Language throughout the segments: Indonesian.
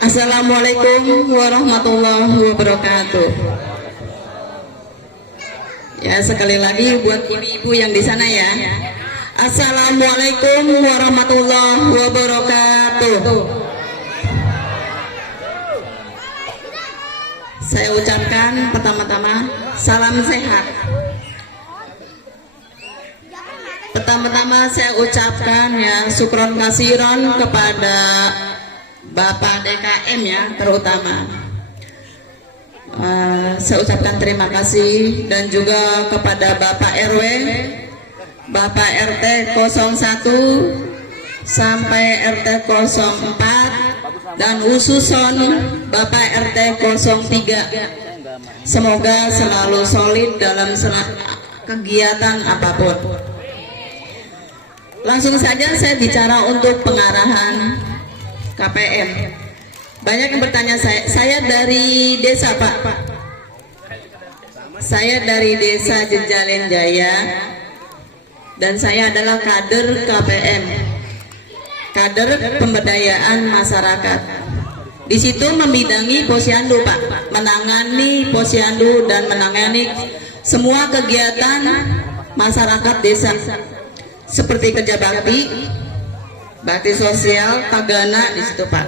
Assalamualaikum warahmatullahi wabarakatuh. Ya, sekali lagi buat ibu-ibu yang di sana ya. Assalamualaikum warahmatullahi wabarakatuh. Saya ucapkan pertama-tama salam sehat. Pertama-tama saya ucapkan ya syukron kasiron kepada Bapak DKM ya terutama. Saya ucapkan terima kasih dan juga kepada Bapak RW, Bapak RT 01 sampai RT 04 dan khususon Bapak RT 03. Semoga selalu solid dalam kegiatan apapun. Langsung saja saya bicara untuk pengarahan KPM. Banyak yang bertanya saya dari desa Pak. Saya dari desa Jejalen Jaya dan saya adalah kader KPM, kader pemberdayaan masyarakat. Di situ membidangi posyandu Pak, menangani posyandu dan menangani semua kegiatan masyarakat desa seperti kerja bakti sosial, tagana di situ Pak,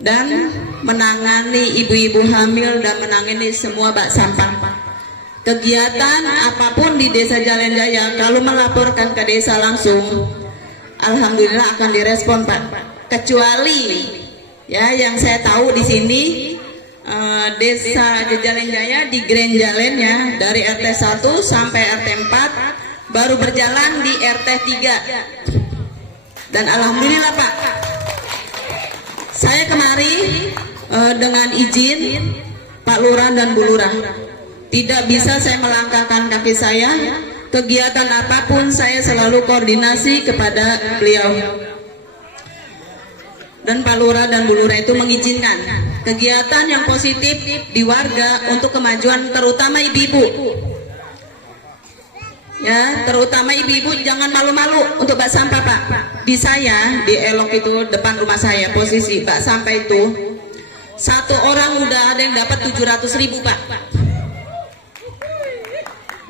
dan menangani ibu-ibu hamil dan menangani semua bak sampah. Kegiatan apapun di desa Jalen Jaya kalau melaporkan ke desa langsung, alhamdulillah akan direspon Pak. Kecuali ya yang saya tahu di sini desa Jalen Jaya di Grand Jalen ya dari RT 1 sampai RT 4 baru berjalan di RT 3 dan alhamdulillah Pak, saya kemari dengan izin Pak Lurah dan Bu Lurah, tidak bisa saya melangkahkan kaki saya, kegiatan apapun saya selalu koordinasi kepada beliau dan Pak Lurah dan Bu Lurah itu mengizinkan kegiatan yang positif di warga untuk kemajuan terutama ibu-ibu. Ya, terutama ibu-ibu jangan malu-malu untuk bak sampah Pak. Di saya, di Elok itu depan rumah saya posisi bak sampah itu satu orang udah ada yang dapat 700.000 Pak.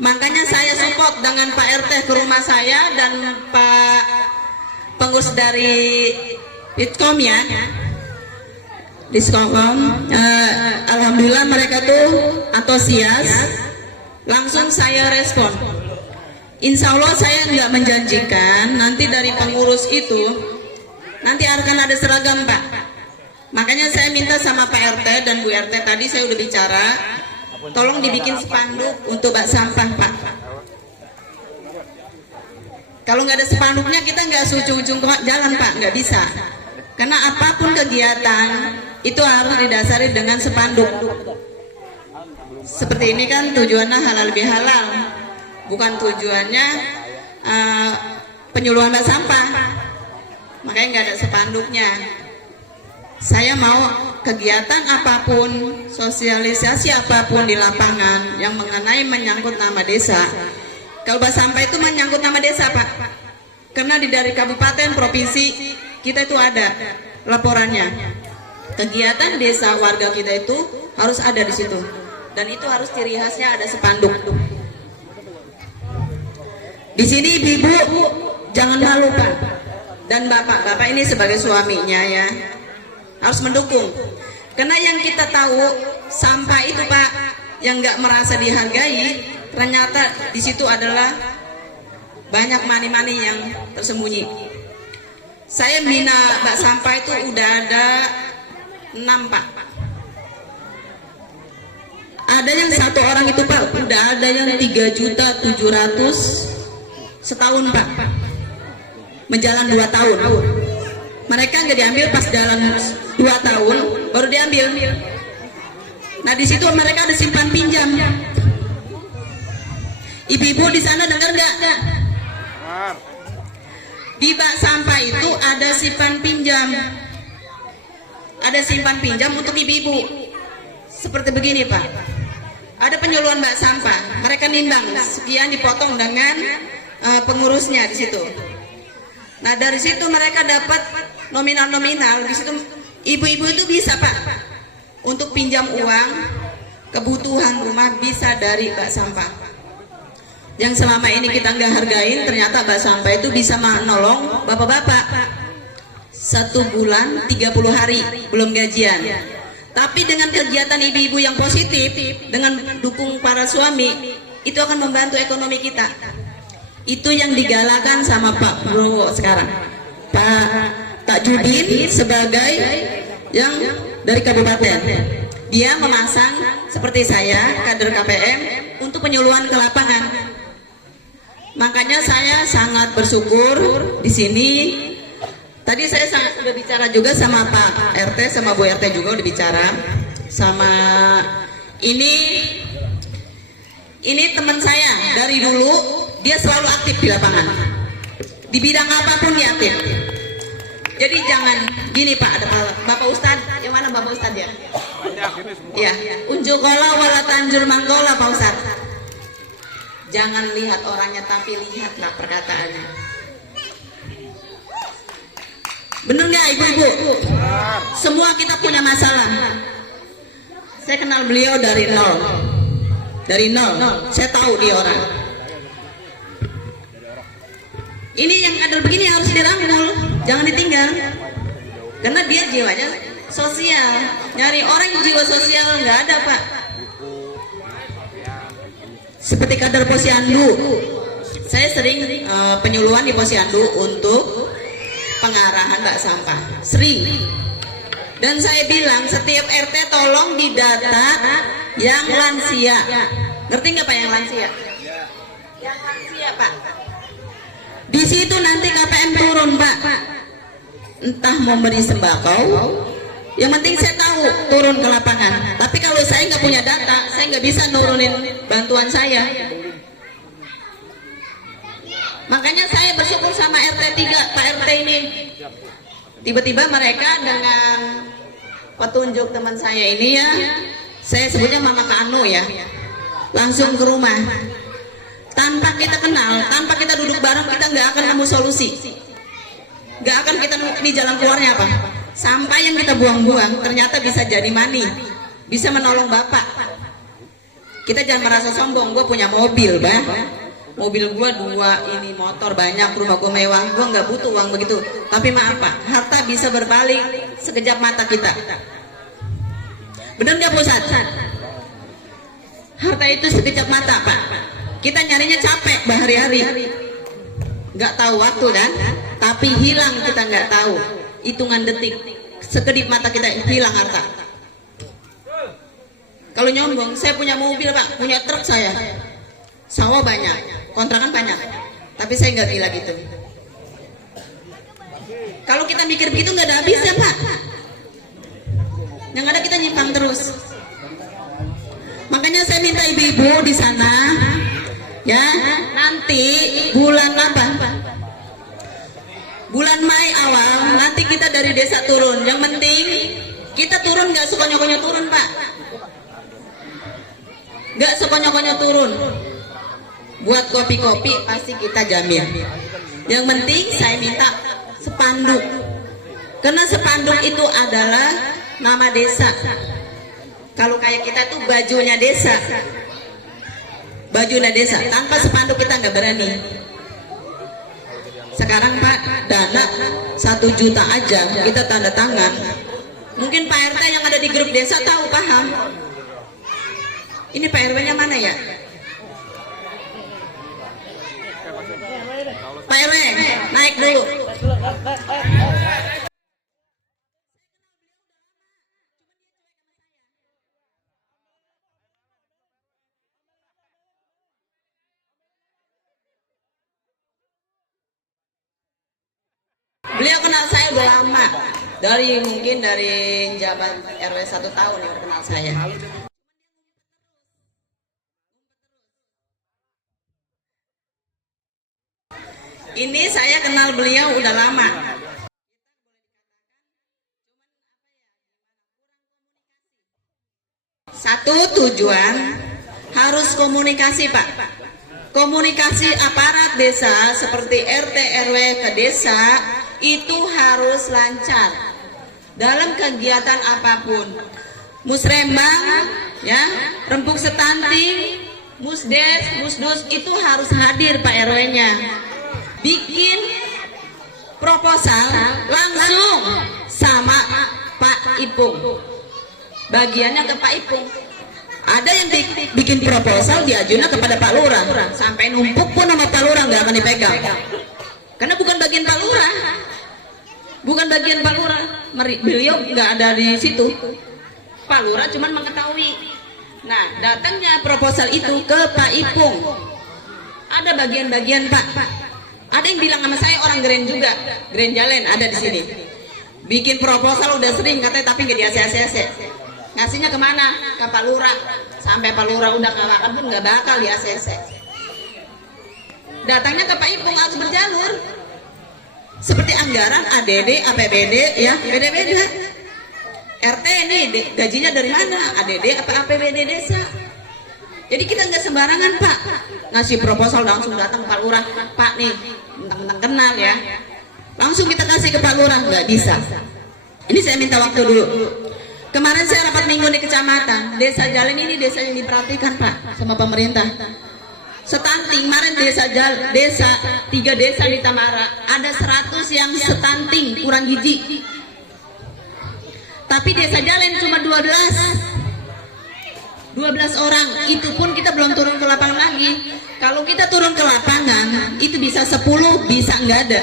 Makanya saya support dengan Pak RT ke rumah saya dan Pak pengurus dari Itkom ya. Diskom, alhamdulillah mereka tuh antusias. Langsung saya respon. Insya Allah saya nggak menjanjikan nanti dari pengurus itu nanti akan ada seragam Pak. Makanya saya minta sama Pak RT dan Bu RT tadi saya udah bicara, tolong dibikin spanduk untuk bak sampah Pak. Kalau nggak ada spanduknya kita nggak ujung-ujung jalan Pak, nggak bisa. Karena apapun kegiatan itu harus didasari dengan spanduk. Seperti ini kan tujuannya halal bihalal. Bukan tujuannya penyuluhan bak sampah, makanya nggak ada spanduknya. Saya mau kegiatan apapun, sosialisasi apapun di lapangan yang mengenai menyangkut nama desa. Kalau bak sampah itu menyangkut nama desa Pak, karena dari kabupaten, provinsi kita itu ada laporannya. Kegiatan desa warga kita itu harus ada di situ, dan itu harus ciri khasnya ada spanduk. Di sini ibu-ibu jangan malu Pak, dan bapak ini sebagai suaminya ya harus mendukung. Karena yang kita tahu sampah itu Pak yang nggak merasa dihargai, ternyata di situ adalah banyak money yang tersembunyi. Saya bina bak sampah itu udah ada 6 Pak. Ada yang satu orang itu Pak udah ada yang 3.700.000 setahun Pak, menjalan 2 tahun. Mereka nggak diambil pas jalan 2 tahun baru diambil. Nah di situ mereka ada simpan pinjam. Ibu-ibu di sana dengar nggak? Di bak sampah itu ada simpan pinjam, ada simpan pinjam untuk ibu-ibu. Seperti begini Pak, ada penyuluhan bak sampah, mereka nimbang sekian dipotong dengan pengurusnya di situ. Nah dari situ mereka dapat nominal-nominal, di situ Ibu-ibu itu bisa Pak untuk pinjam uang kebutuhan rumah bisa dari bak sampah. Yang selama ini kita nggak hargain, ternyata bak sampah itu bisa menolong bapak-bapak 1 bulan 30 hari belum gajian. Tapi dengan kegiatan ibu-ibu yang positif, dengan dukung para suami, itu akan membantu ekonomi kita. Itu yang digalakan sama Pak Bro sekarang, Pak Takjudin sebagai yang dari kabupaten. Dia memasang seperti saya kader KPM untuk penyuluhan ke lapangan. Makanya saya sangat bersyukur di sini. Tadi saya sangat sudah bicara juga sama Pak RT sama Bu RT juga udah bicara sama ini teman saya dari dulu dia selalu aktif di lapangan. Di bidang apapun dia aktif. Jadi jangan gini Pak, ada Bapak Ustadz, yang mana Bapak Ustadz ya? Ya, unjuk kola wala tanjur mangkola Pak Ustadz. Jangan lihat orangnya tapi lihatlah perkataannya. Bener nggak ibu-ibu? Semua kita punya masalah. Saya kenal beliau dari nol. Dari nol, saya tahu dia orang. Ini yang kader begini harus dirangkul, jangan ditinggal. Karena dia jiwanya sosial. Nyari orang yang jiwa sosial nggak ada Pak. Seperti kader Posyandu, saya sering penyuluhan di Posyandu untuk pengarahan bak sampah, sering. Dan saya bilang setiap RT tolong didata yang lansia. Ngerti nggak Pak yang lansia? Yang lansia Pak. Di situ nanti KPM turun Pak. Entah mau beri sembako, yang penting saya tahu turun ke lapangan. Tapi kalau saya nggak punya data, saya nggak bisa nurunin bantuan saya. Makanya saya bersyukur sama RT 3, Pak RT ini. Tiba-tiba mereka dengan petunjuk teman saya ini ya, saya sebutnya Mama Kano ya, langsung ke rumah. Tanpa kita kenal, tanpa kita duduk bareng, kita nggak akan nemu solusi. Nggak akan kita ini jalan keluarnya apa. Sampah yang kita buang-buang ternyata bisa jadi money, bisa menolong Bapak. Kita jangan merasa sombong, gue punya mobil Bah. Mobil gue 2, ini motor banyak, rumah gue mewah, gue nggak butuh uang begitu. Tapi maaf Pak, harta bisa berbalik sekejap mata kita. Bener nggak Pusat? Harta itu sekejap mata Pak. Kita nyarinya capek berhari-hari, nggak tahu waktu kan? Tapi hilang kita nggak tahu. Hitungan detik, sekedip mata kita hilang harta. Kalau nyombong, saya punya mobil Pak, punya truk saya, sawah banyak, kontrakan banyak, tapi saya nggak gila gitu. Kalau kita mikir begitu nggak ada habisnya Pak. Yang ada kita nyimpang terus. Makanya saya minta ibu-ibu di sana, ya nanti bulan apa? Bulan Mei awal nanti kita dari desa turun. Yang penting kita turun nggak sekonyol-konyol turun Pak. Nggak sekonyol-konyol turun. Buat kopi-kopi pasti kita jamin. Yang penting saya minta spanduk. Karena spanduk itu adalah nama desa. Kalau kayak kita tuh bajunya desa. Bajunya desa. Tanpa spanduk kita nggak berani. Sekarang Pak, dana 1 juta aja kita tanda tangan. Mungkin Pak RT yang ada di grup desa tahu, paham. Ini Pak RW-nya mana ya? Pak RW, naik dulu. Beliau kenal saya udah lama, mungkin dari jabat RW 1 tahun ya kenal saya. Ini saya kenal beliau udah lama. Satu tujuan harus komunikasi Pak. Komunikasi aparat desa seperti RT RW ke desa itu harus lancar. dalam kegiatan apapun. Musrembang, ya, rempuk setanting, musdes, musdus itu harus hadir Pak RW-nya. Bikin proposal langsung sama Pak Ipung. Bagiannya ke Pak Ipung. Ada yang bikin proposal diajukan kepada Pak Lurah, sampai numpuk pun sama Pak Lurah nggak akan dipegang, karena bukan bagian Pak Lurah, bukan bagian Pak Lurah. Beliau nggak ada di situ. Pak Lurah cuma mengetahui. Nah, datangnya proposal itu ke Pak Ipung. Ada bagian-bagian Pak. Ada yang bilang sama saya orang Grand juga, Grand Jalen ada di sini. Bikin proposal udah sering katanya, tapi nggak di ACC. Ngasihnya kemana? Ke Pak Lurah. Sampai Pak Lurah udah kawakan pun nggak bakal di ACC. Datangnya ke Pak Ipung harus berjalur. Seperti anggaran ADD, APBD, ya beda-beda. RT ini gajinya dari mana? ADD apa APBD desa? Jadi kita nggak sembarangan Pak. Ngasih proposal langsung datang Pak Lurah. Pak nih, mentang-mentang kenal ya. Langsung kita kasih ke Pak Lurah, nggak bisa. Ini saya minta waktu dulu. Kemarin saya rapat minggu di kecamatan, desa Jalen ini desa yang diperhatikan Pak sama pemerintah. Stunting, kemarin desa 3 desa di Tamara ada 100 yang stunting, kurang gizi. Tapi desa Jalen cuma 12 orang, itu pun kita belum turun ke lapangan lagi. Kalau kita turun ke lapangan, itu bisa 10, bisa nggak ada.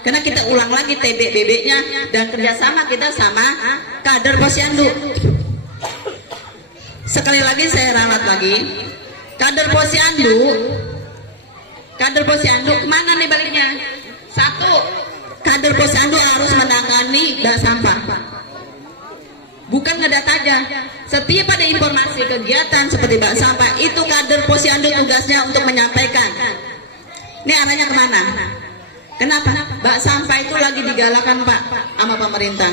Karena kita ulang lagi TBBB-nya dan kerjasama kita sama kader Posyandu. Sekali lagi saya ralat lagi, kader Posyandu kemana nih baliknya? Satu, kader Posyandu harus menangani bak sampah, bukan ngedata aja. Setiap ada informasi kegiatan seperti bak sampah, itu kader Posyandu tugasnya untuk menyampaikan. Ini arahnya kemana? Kenapa? Bak sampah itu lagi digalakan Pak sama pemerintah.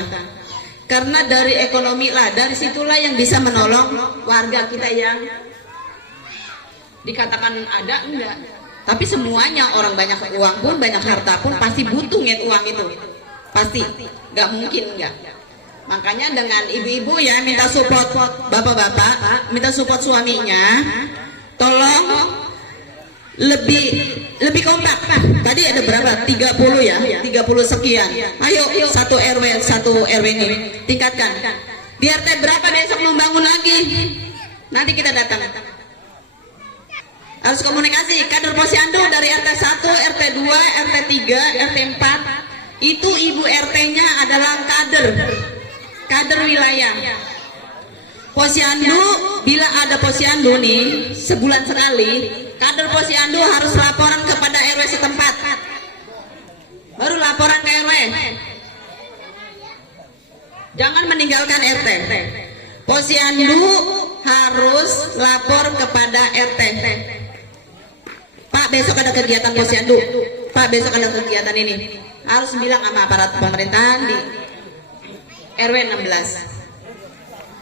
Karena dari ekonomi lah, dari situlah yang bisa menolong warga kita yang dikatakan ada enggak. Tapi semuanya, orang banyak uang pun, banyak harta pun pasti butuh uang itu. Pasti, nggak mungkin enggak. Makanya dengan ibu-ibu ya minta support bapak-bapak, minta support suaminya, tolong lebih kompak. Tadi ada berapa? 30 ya, 30 sekian. Ayo satu RW ini tingkatkan. Di RT berapa besok mau bangun lagi? Nanti kita datang. Harus komunikasi. Kader Posyandu dari RT 1, RT 2, RT 3, RT 4 itu ibu RT-nya adalah kader wilayah. Posyandu, bila ada Posyandu nih sebulan sekali, kader Posyandu harus laporan kepada RW setempat, baru laporan ke RW. Jangan meninggalkan RT. Posyandu harus lapor kepada RT. Pak, besok ada kegiatan Posyandu. Pak, besok ada kegiatan ini. Harus bilang sama aparat pemerintahan di RW 16.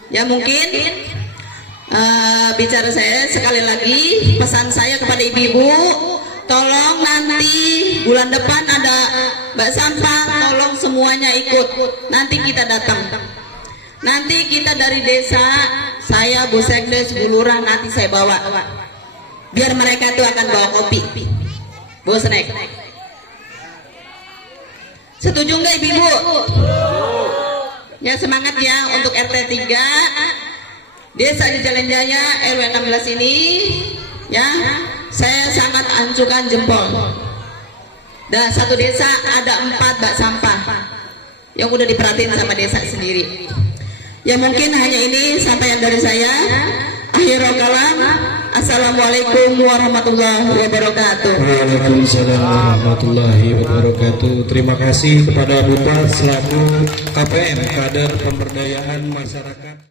Ya mungkin bicara saya sekali lagi, pesan saya kepada ibu-ibu, tolong nanti bulan depan ada bak sampah, tolong semuanya ikut. Nanti kita datang. Nanti kita dari desa, saya Bu Sekdes, Bu Lurah, nanti saya bawa. Biar mereka tuh akan bawa kopi, Bu snack. Setuju nggak ibu-ibu? Ya semangat ya untuk RT 3 Desa di Jalan Jaya RW 16 ini ya, saya sangat ancungkan jempol. Dan satu desa ada 4 bak sampah yang udah diperhatiin sama desa sendiri. Ya mungkin hanya ini sampaian dari saya. Akhirul kalam, assalamualaikum warahmatullahi wabarakatuh. Waalaikumsalam warahmatullahi wabarakatuh. Terima kasih kepada Bapak selaku KPM, Kader Pemberdayaan Masyarakat.